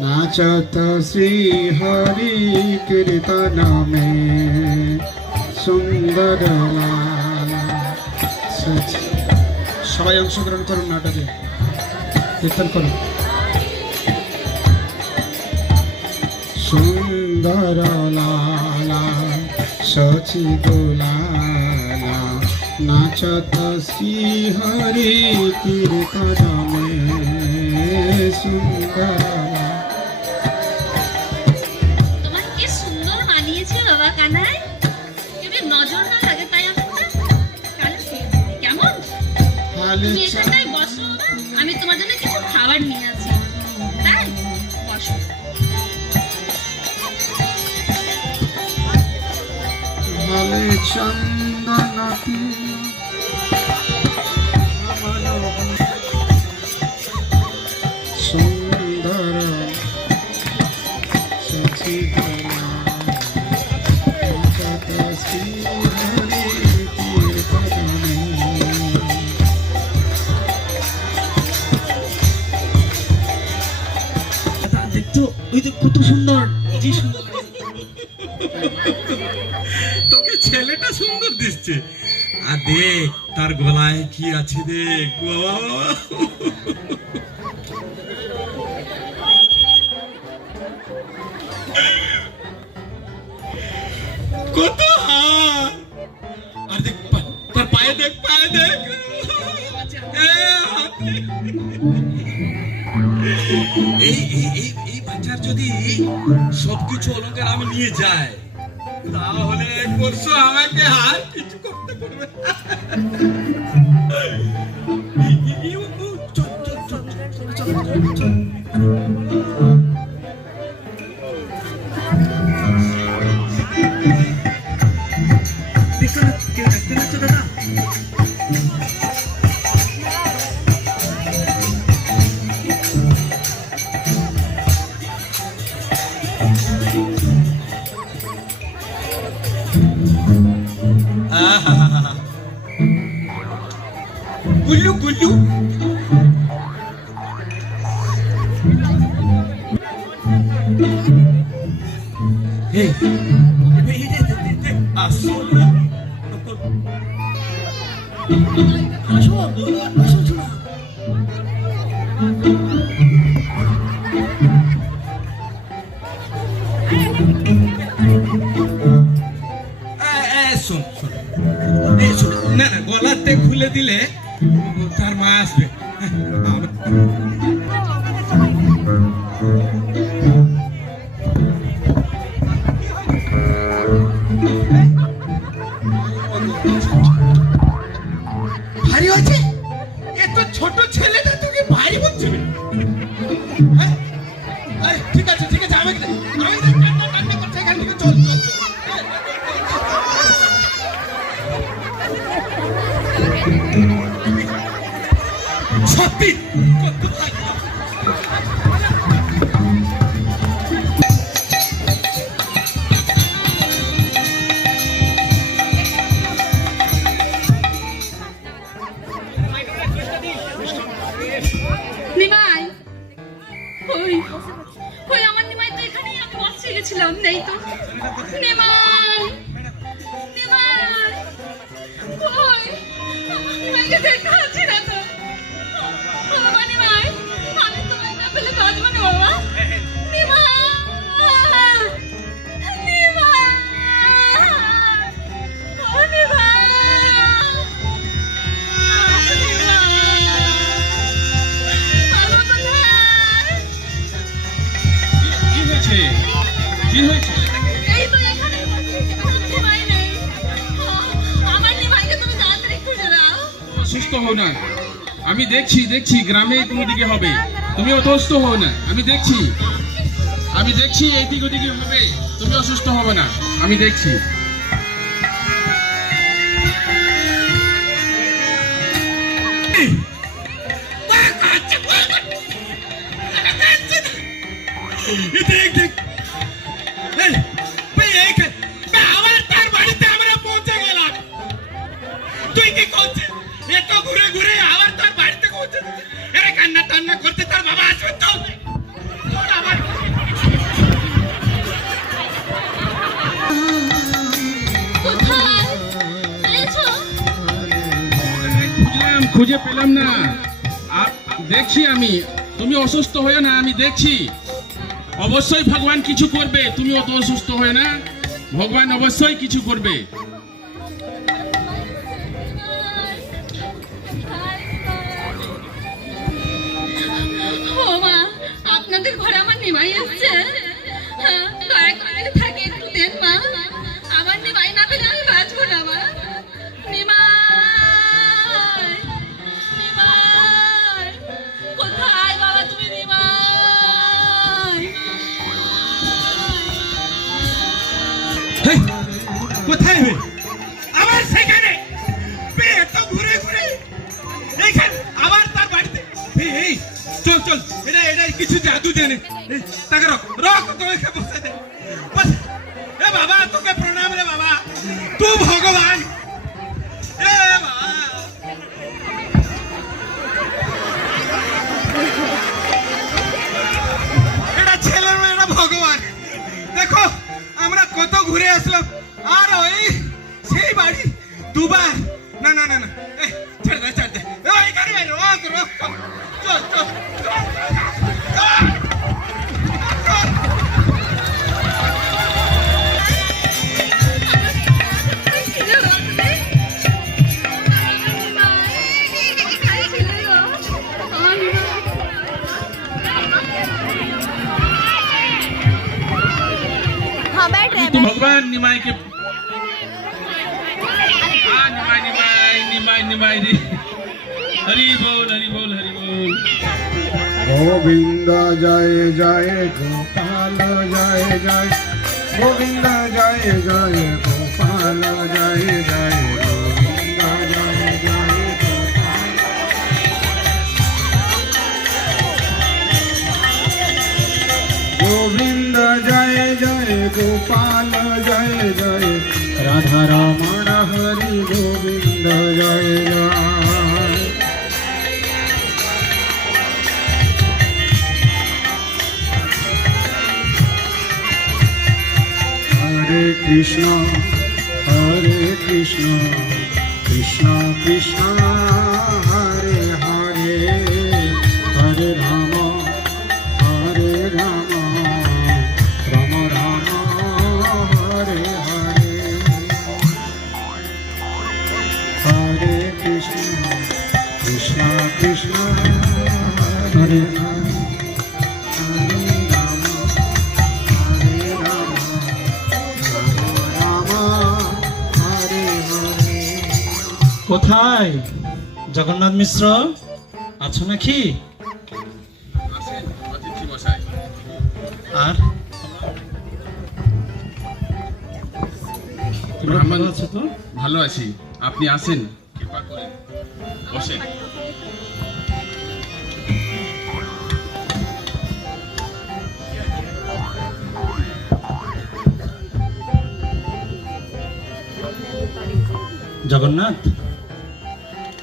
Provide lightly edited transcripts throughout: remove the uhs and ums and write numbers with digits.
नाचत श्री हरि कीर्तन में सुंदर সবাই অংশগ্রহণ করুন, নাটকে কীর্তন করুন। সুন্দর লালা সচি গোলালা নাচত শ্রী হরি কীর্তন মে সুন্দর। তোমার কি সুন্দর মানিয়েছে বাবা কানাই, তুমি নজর না লাগে তাই কেমন। তুমি এখানটায় বসো, আমি তোমার জন্য কিছু খাবার নিয়ে আছি, তাই বসো। ভালে চন্দন সুন্দর সচি কত সুন্দর, তোকে ছেলেটা সুন্দর দিচ্ছে, আর দেখ তার গলায় কি আছে, দেখ কত হাত, আর দেখ তার পায়ে দেখ, পায়ে দেখ এই বাচ্চার যদি সবকিছু অলঙ্কার আমি নিয়ে যাই, তাহলে এক বর্ষ আমাকে আর কিছু করতে পারবে। গুল্লু গুল্লু না না, গলাতে খুলে দিলে তার মা আসবে। ভারী হচ্ছে এত ছোট ছেলেটা, তোকে ভারী বলছে। ঠিক আছে ঠিক আছে, আমি করছি, এখান থেকে চল চল। সত্যি নিমাই, ওই ওই আমার নিমাই তো এখানেই, আমি বসে গেছিলাম, নেই তো। নিমাই নিমাই, ওই আমার নিমাইকে দেখা যাচ্ছে না তো। বাবা নিমাই, আমি তোমায় না পেলে বাঁচবো না বাবা। নিমাই নিমাই, ও নিমাই। কি হয়েছে? এই তো এখানে নিমাই নেই, আমার নিমাইকে তুমি তাড়াতাড়ি খুঁজে দাও। অসুস্থ হও না, আমি দেখছি দেখছি, গ্রামে কোনো দিকে হবে, তুমি অসুস্থ হও না, আমি দেখছি এইদিক ওদিকে হবে, তুমি অসুস্থ হবে না, আমি দেখছি। দেখ দেখ, আমার তার বাড়িতে আমরা খুঁজে পেলাম না। দেখছি আমি, তুমি অসুস্থ হয়ে না, আমি দেখছি। অবশ্যই ভগবান কিছু করবে, তুমি অত অসুস্থ হয়ে না, ভগবান অবশ্যই কিছু করবে। ও মা, আপনাদের ঘরে আমার নিমাই এসছে। হ্যাঁ, দয়া করে থাকে একটু দেন মা। আমার নিমাই না পেলে আমি বাঁচবো না মা। নিমাই, নিমাই, কোথায় বাবা তুমি নিমাই? হেই, কোথায় হবে? আবার সেখানে এত ঘুরে ঘুরে এইখানে আবার তার বাড়িতে। এই চল চল, এটা কিছু জাদু জানে। তাকে রক রক তোকে বসে দে। এ বাবা, তোকে প্রণাম রে বাবা, তুই ভগবান। এ বাবা, এটা ছেলের মেয়ে, এটা ভগবান। দেখো আমরা কত ঘুরে আসলাম, আর ওই সেই বাড়ি দুবার। না না না না, ছেড়ে দে ছেড়ে দে। ওই গাড়ি বাইরে রক রক, চল চল চল। तुम भगवान निमाई के निमाई निमाई निमाई निमाई रे। हरि बोल हरि बोल हरि बोल। गोविंद जय जय गोपाल जय जय गोविंद जय जय गोपाल जय जय गोविंद जय जय गोविंद जय जय गोपाल जय जय राधा रमण हरि गोविंद जय जय। हरे कृष्ण कृष्ण कृष्ण हरे हरे हरे राम राम राम हरे हरे। हरे कृष्ण कृष्ण कृष्ण हरे हरे हरे राम কোথায় জগন্নাথ মিশ্র আছো নাকি? আসেন অতিথি মশাই। আর ব্রাহ্মণ আছো তো? ভালো আছি, আপনি আসেন, কৃপা করে বসেন। জগন্নাথ,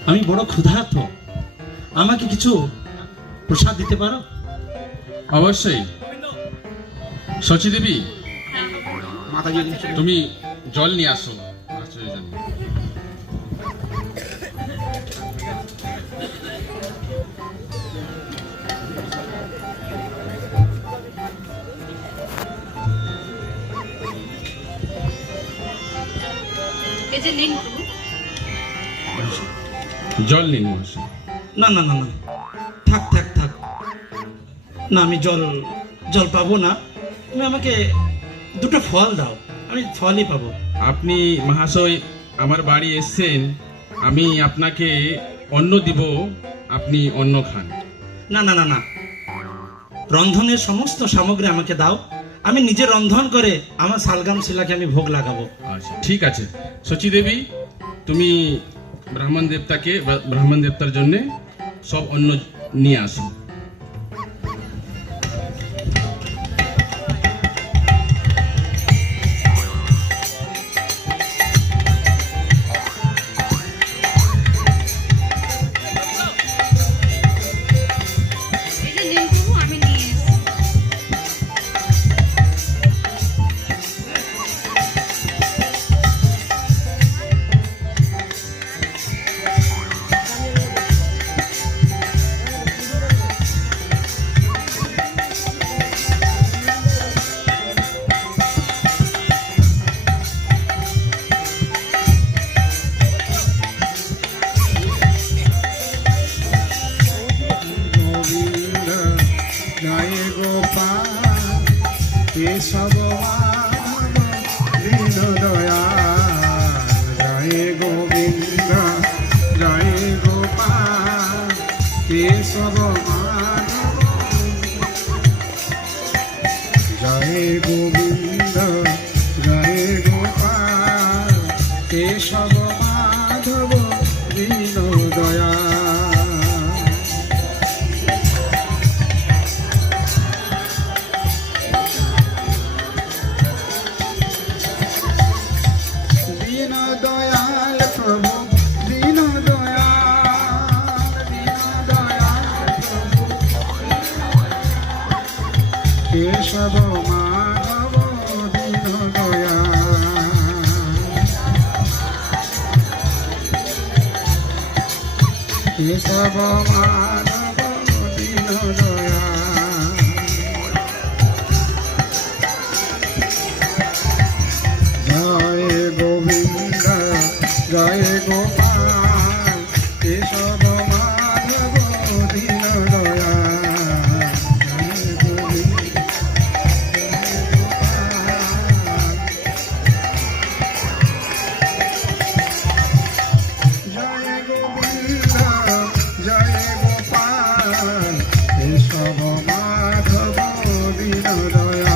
আমি বড় ক্ষুধার্ত, আমাকে কিছু প্রসাদ দিতে পারো? অবশ্যই। শচী দেবী, তুমি জল নিয়ে আসো আচার্যের জন্য। এই যে নিন। জল নিন মহাশয়। না না না না, থাক থাক থাক, না আমি জল জল পাবো না। তুমি আমাকে দুটো ফল দাও, আমি ফলই পাবো। আপনি মহাশয় আমার বাড়ি এসেছেন, আমি আপনাকে অন্ন দিব, আপনি অন্ন খান। না না না না, রন্ধনের সমস্ত সামগ্রী আমাকে দাও, আমি নিজে রন্ধন করে আমার শালগ্রাম শিলাকে আমি ভোগ লাগাবো। আচ্ছা ঠিক আছে। শচী দেবী, তুমি ব্রাহ্মণ দেবতাকে ব্রাহ্মণ দেবতার জন্য সব অন্ন নিয়ে আসো। এই যে নিন প্রভু, আমি নিয়ে এসেছি। কেশব মাধব দীন দয়া দীন দয়াল প্রভু দীন দয়াল প্রভু কেশব মাধব দীন দয়াল কেশব মাধব দীন দয়াল জয় গোবিন্দ জয় গোপাল কেশব মাধব দীন দয়াল জয় গোবিন্দ জয় গোবিন্দ জয় Gopal Keshab Madhav Deen Dayal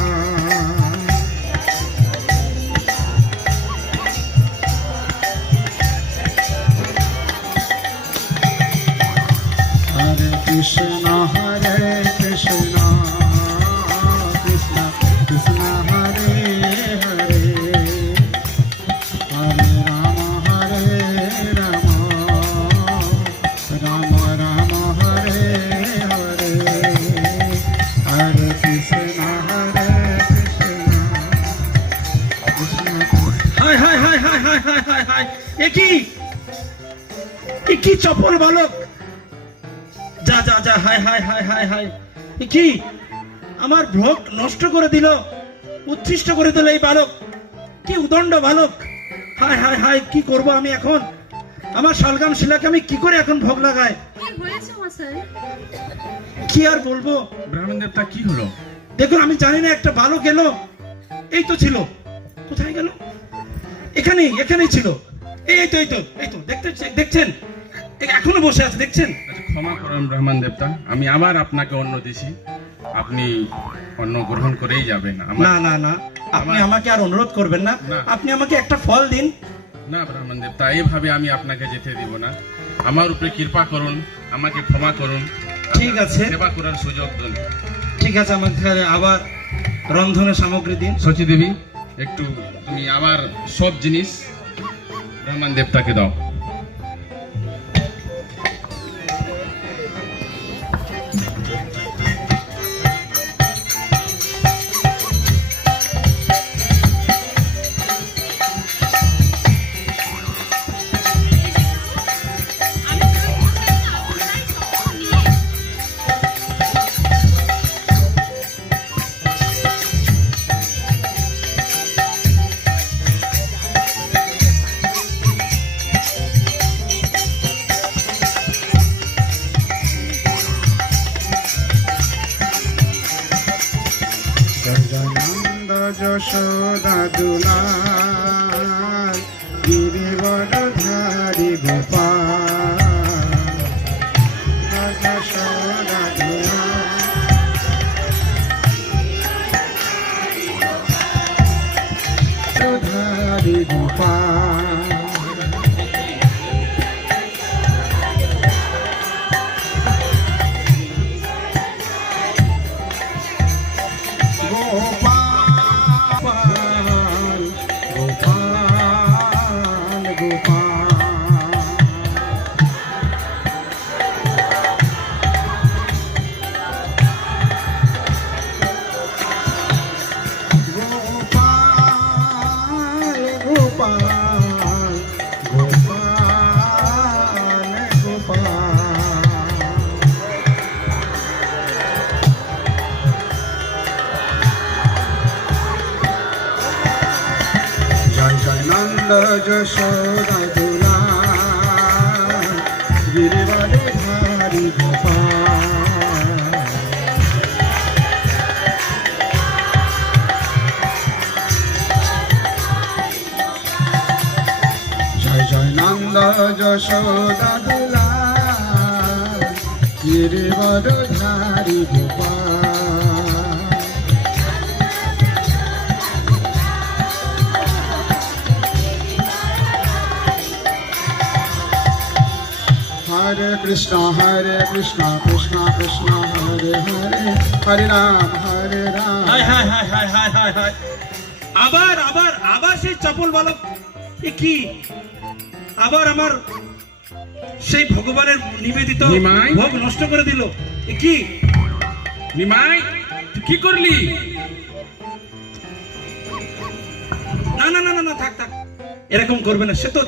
Hare Krishna Hare Krishna Krishna Krishna Hare Hare Hare Rama Hare Rama Rama Rama Hare Hare Hare Krishna Hare Krishna Krishna হায় হায় হায় হায় হায় হায় হায় হায় একই চপল বালক যা যা যা হায় হায় হায় হায় হায় কি আমার ভোগ নষ্ট করে দিল উচ্ছিষ্ট করে দিল এই বালক কি উদণ্ড বালক হায় হায় হায় কি করব আমি এখন আমার শালগ্রাম শিলাকে আমি কি করে এখন ভোগ লাগাই কি হয়েছে মশাই? কি আর বলবো ব্রাহ্মণ দেবতা কি হলো? দেখুন আমি জানি না একটা বালক এলো এই তো ছিল কোথায় গেল এখানেই ছিল এই তো দেখছেন এখনো বসে আছে দেখছেন আচ্ছা, ক্ষমা করুন ব্রাহ্মণ দেবতা, আমি আবার আপনাকে অন্ন দিছি, আপনি অন্ন গ্রহণ করেই যাবেন। না না না আপনি আমাকে আর অনুরোধ করবেন না, না। আপনি আমাকে একটা ফল দিন। না ব্রাহ্মণ দেবতা, এইভাবে আমি আপনাকে যেতে দিব না, আমার উপরে কৃপা করুন, আমাকে ক্ষমা করুন, ঠিক আছে। সেবা করার সুযোগ দিন। ঠিক আছে, আমাকে আবার রন্ধনের সামগ্রী দিন। সচি দেবী, একটু তুমি আবার সব জিনিস ব্রাহ্মণ দেবতাকে দাও। জগনন্দ যশোদা দুলাল গিরিবরধারী গোপাল যশোদা দুলাল ধারী গোপাল গোপাল গোপাল গোপাল গোপাল গোপাল গোপাল গোপাল জয় জয় নন্দ যশোদা দুলাল গিরিবরধারী গোপাল জয় জয় নন্দ যশোদা দুলাল গিরিবরধারী গোপাল হরে কৃষ্ণ কৃষ্ণ কৃষ্ণ হরে হরে হরে রাম হায় হায় হায় হায় হায় হায় হায় আবার আবার আবার সেই চপল বালক এ কি আবার আমার সেই ভগবানের নিবেদিত নিমাই? ভোগ নষ্ট করে দিল এ কি নিমাই তুই কি করলি? না না না না না থাক থাক এরকম করবে না সে তো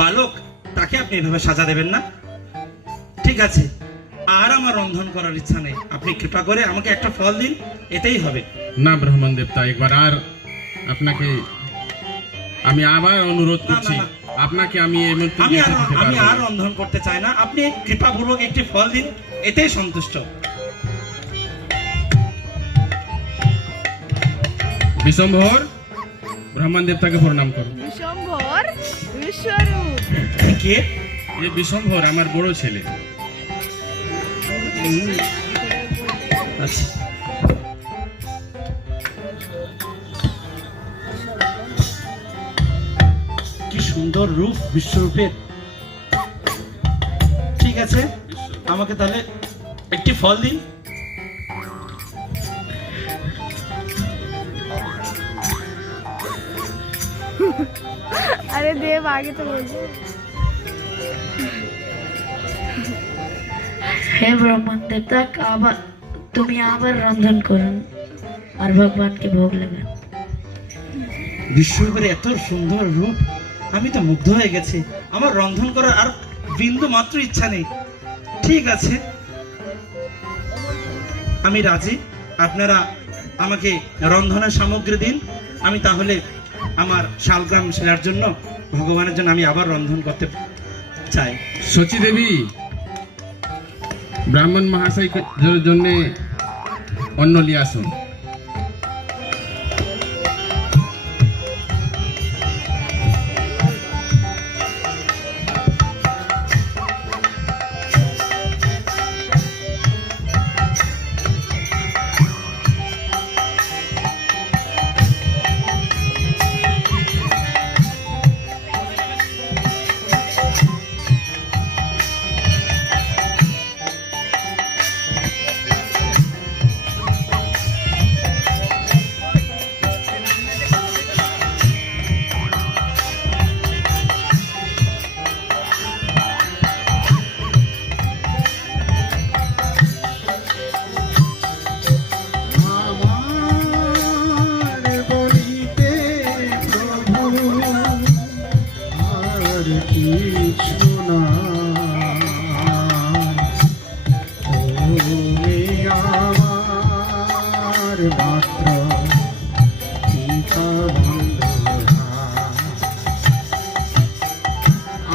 বালক তাকে আপনি এভাবে সাজা দেবেন না ঠিক আছে আর আমার রন্ধন করার ইচ্ছা নেই আপনি কৃপা করে আমাকে একটা ফল দিন এটাই হবে না ব্রাহ্মণ দেবতা একবার আর আপনাকে আমি আবার অনুরোধ না, করছি না। আপনাকে আমি এই মুহূর্তে আমি যেতে আর দিতে আমি পারবো আর না। রন্ধন করতে চাই না আপনি কৃপাপূর্বক একটি ফল দিন এতেই সন্তুষ্ট বিশম্ভর ব্রাহ্মণ দেবতাকে প্রণাম করো। বিশ্বম্ভর বিশ্বরূপ কে এই বিশম্ভর আমার বড় ছেলে। আচ্ছা কি সুন্দর রূপ বিশ্বরূপের ঠিক আছে আমাকে তাহলে একটি ফল দিন আরে দেব আগে তো বলছি হে ব্রাহ্মণ দেবতা আবার তুমি আবার রন্ধন করুন আর ভগবানকে ভোগ লাগান বিশ্বরূপের এত সুন্দর রূপ আমি তো মুগ্ধ হয়ে গেছি আমার রন্ধন করার আর বিন্দু মাত্র ইচ্ছা নেই ঠিক আছে আমি রাজি আপনারা আমাকে রন্ধনের সামগ্রী দিন আমি তাহলে আমার শালগ্রাম শিলার জন্য ভগবানের জন্য আমি আবার রন্ধন করতে চাই সচী দেবী ব্রাহ্মণ মহাশয়ের জন্য অন্ন নিয়ে আসুন। আমার বলিতে প্রভু আর কিছু না তুমি আমার মাত্র পিতা বন্ধুরা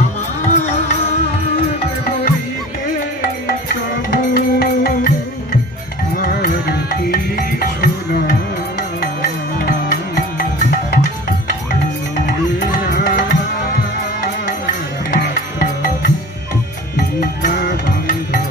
আমার বলিতে প্রভু আর কিছু না তুমি আমার মাত্র পিতা বন্ধুরা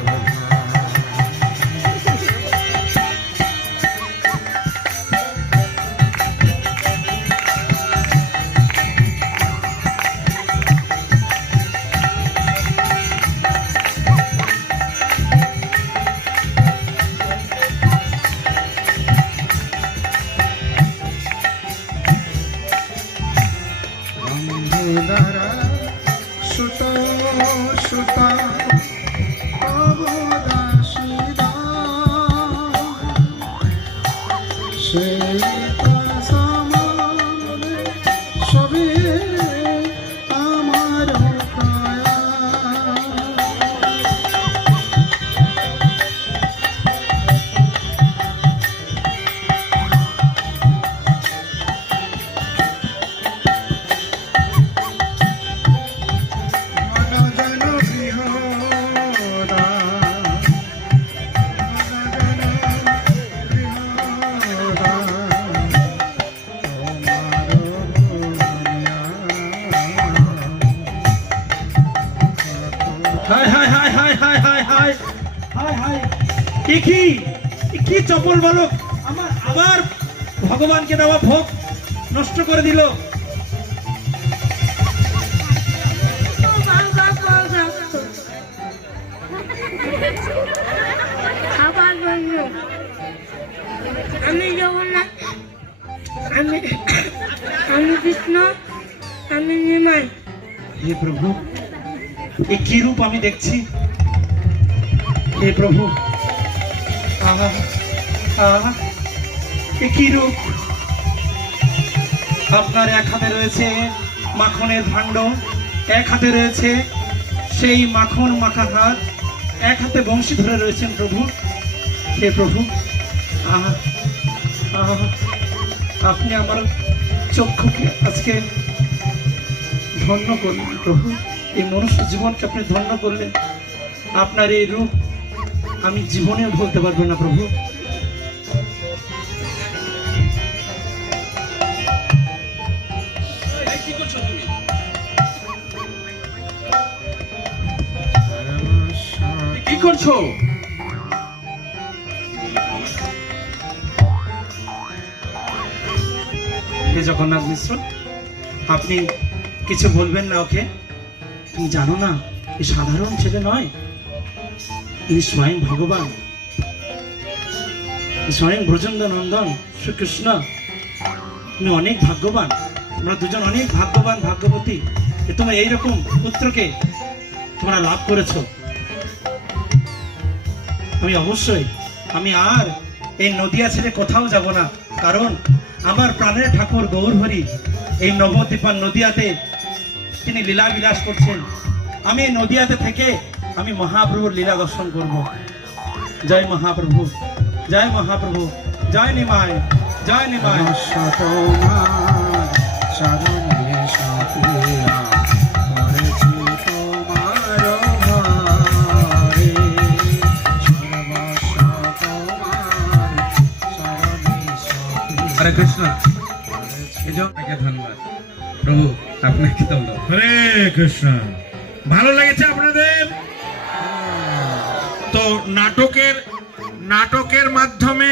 বন্ধুদারা সুত সুত অবদাসীরা সেই সমানে সবে আমার কায়া মনজন বৃহদা মনজন বৃহদা তোমার বনিয়া হায় হায় হায় হায় হায় হায় হায় হায় হায় এ কি চপল বালক আমার আবার ভগবানকে দেওয়া ভোগ নষ্ট করে দিল হে প্রভু, এ কি রূপ আমি দেখছি! হে প্রভু, আহা আহা, এ কি রূপ! আপনার এক হাতে রয়েছে মাখনের ভাণ্ড, এক হাতে রয়েছে সেই মাখন মাখা হাত, এক হাতে বংশী ধরে রয়েছেন প্রভু। হে প্রভু, আহা আহা, আপনি আমার চক্ষুকে আজকে ধন্য করলেন প্রভু, এই মনুষ্য জীবনকে আপনি ধন্য করলেন। আপনার এই রূপ আমি জীবনেও ভুলতে পারবো না প্রভু। এই, কি করছো তুমি? কি করছো? হে জগন্নাথ মিশ্র, আপনি কিছু বলবেন না ওকে? তুমি জানো না, এ সাধারণ ছেলে নয়, ইনি স্বয়ং ভগবান, স্বয়ং ব্রজেন্দ্র নন্দন শ্রীকৃষ্ণ। তুমি অনেক ভাগ্যবান, তোমরা দুজন অনেক ভাগ্যবান, ভাগ্যবতী যে তোমরা এইরকম পুত্রকে তোমরা লাভ করেছো। আমি অবশ্যই, আমি আর এই নদিয়া ছেড়ে কোথাও যাব না, কারণ আমার প্রাণের ঠাকুর গৌরহরি এই নবদ্বীপার নদিয়াতে তিনি লীলা বিলাস করছেন। আমি এই নদিয়াতে থেকে আমি মহাপ্রভুর লীলা দর্শন করব। জয় মহাপ্রভু, জয় মহাপ্রভু, জয় নিমাই, জয় নিমাই। তোমার চরণে সাথিয়া করেছি তোমার ভারে, সর্বস্ব তোমার চরণে সাথিয়া। হরে কৃষ্ণ। এই জন্য আপনাকে ধন্যবাদ প্রভু, আপনাকে ধন্যবাদ। হরে কৃষ্ণ। ভালো লেগেছে আপনাদের? তো নাটকের মাধ্যমে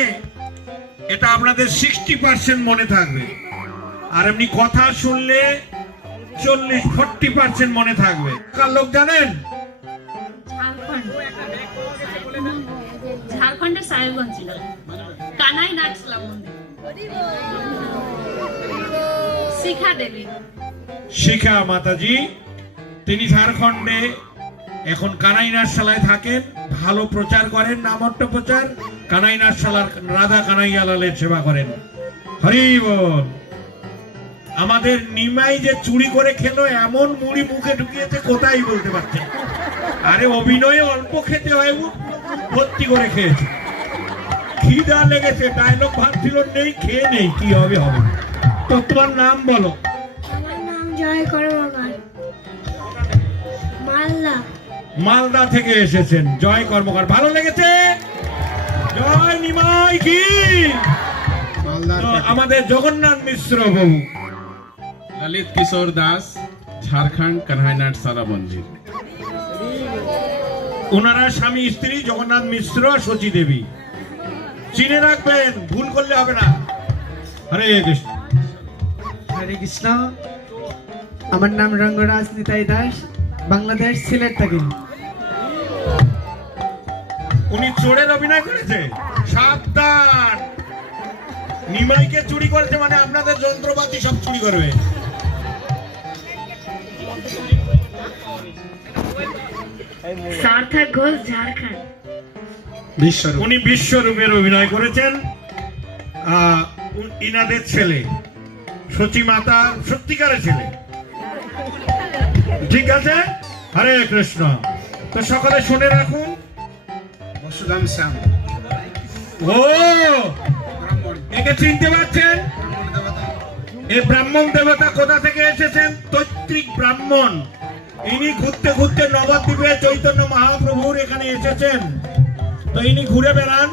এটা আপনাদের 60% মনে থাকবে, আর এমনি কথা শুনলে 40-40% মনে থাকবে। কার লোক জানেন? ঝাড়খণ্ডের সাহেবগঞ্জ ছিল কানাই নাচলা মন্দির, শিখা দেবী। শিখা মাতাজি, তিনি ঝাড়খণ্ডে এখন কানাই নাটশালায় থাকেন, ভালো প্রচার করেন, নামট্ট প্রচার। কানাই নাটশালার রাধা কানাইয়ালালের সেবা করেন। হরি বল। আমাদের নিমাই যে চুরি করে খেলো, এমন মুড়ি মুখে ঢুকিয়েছে কোথায় বলতে পারছে। আরে অভিনয়ে অল্প খেতে হয়, ভর্তি করে খেয়েছে। খিদা লেগেছে, ডায়লগ ভাবছিল নেই, খেয়ে নেই, কি হবে হবে। তো তোমার নাম বলো। আমার নাম জয় কর্মকার, মালদা। মালদা থেকে এসেছেন জয় কর্মকার। ভালো লেগেছে? জয় নিমাই কি। তো আমাদের জগন্নাথ মিশ্র বাবু, ललित किशोर दास, झारखंड कन्हाईनाथ सारा मंदिर। ওনারা স্বামী স্ত্রী, জগন্নাথ মিশ্র, সচী দেবী। চিনে রাখবেন, ভুল করলে হবে না। হরে কৃষ্ণ। হরে কৃষ্ণ। আমার নাম রঙ্গরাজ নিতাই দাস, বাংলাদেশ সিলেট থেকে। উনি চোরের অভিনয় করেছে। সাবধান, নিমাইকে চুরি করেছে মানে আপনাদের যন্ত্রপাতি সব চুরি করবে। সার্থক ঘোষ, ঝাড়খণ্ড। উনি বিশ্বরূপের অভিনয় করেছেন। ইনাদের ছেলে সচী মাতা সত্যিকারের ছেলে। ঠিক আছে, হরে কৃষ্ণ। তো সকলে শুনে রাখুন। বসুদাম শ্যাম ও, একে চিনতে পারছেন? এই ব্রাহ্মণ দেবতা কোথা থেকে এসেছেন? তৈত্রিক ব্রাহ্মণ। ইনি ঘুরতে ঘুরতে নবদ্বীপে চৈতন্য মহাপ্রভুর এখানে এসেছেন। তো ইনি ঘুরে বেড়ান,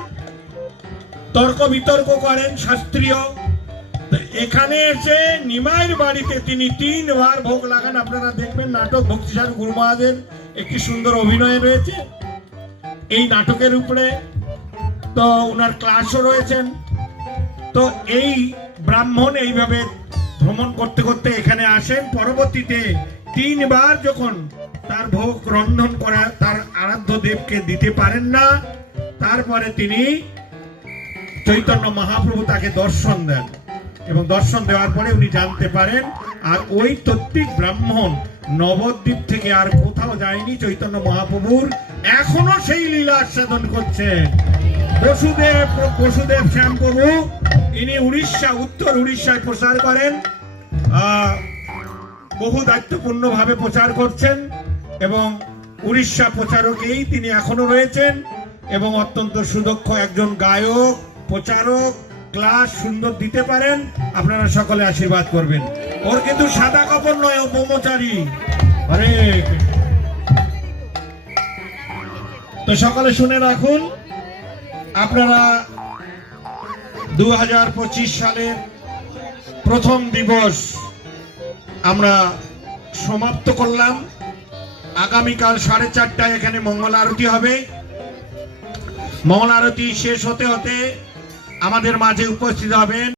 তর্ক বিতর্ক করেন শাস্ত্রীয়। তো এখানে এসে নিমাইয়ের বাড়িতে তিনি 3 বার ভোগ লাগান। আপনারা দেখবেন নাটক ভক্তিসার গুরু মহারাজের একটি সুন্দর অভিনয় রয়েছে এই নাটকের উপরে। তো ওনার ক্লাসও রয়েছেন। তো এই ব্রাহ্মণ এইভাবে ভ্রমণ করতে করতে এখানে আসেন। পরবর্তীতে 3 বার যখন তার ভোগ রন্ধন করা তার আরাধ্য দেবকে দিতে পারেন না, তারপরে তিনি চৈতন্য মহাপ্রভু তাকে দর্শন দেন, এবং দর্শন দেওয়ার পরে উনি জানতে পারেন। আর ওই তত্ত্বিক ব্রাহ্মণ নবদ্বীপ থেকে আর কোথাও যায়নি চৈতন্য মহাপ্রভুর, এখনো সেই লীলা আস্বাদন করছেন। বসুদেব শ্যাম প্রভু, ইনি উড়িষ্যা, উত্তর উড়িষ্যায় প্রচার করেন, বহু দায়িত্বপূর্ণ ভাবে প্রচার করছেন এবং উড়িষ্যা প্রচারকেই তিনি এখনো রয়েছেন এবং অত্যন্ত সুদক্ষ একজন গায়ক, প্রচারক, ক্লাস সুন্দর দিতে পারেন। আপনারা সকলে আশীর্বাদ করবেন। ওর কিন্তু সাদা কাপড় নয়, ও ব্রহ্মচারী। আরে তো সকলে শুনে রাখুন, আপনারা 2025 সালের প্রথম দিবস আমরা সমাপ্ত করলাম। আগামীকাল 4:30টায় এখানে মঙ্গল আরতি হবে। মঙ্গল আরতি শেষ হতে হতে আমাদের মাঝে উপস্থিত হবেন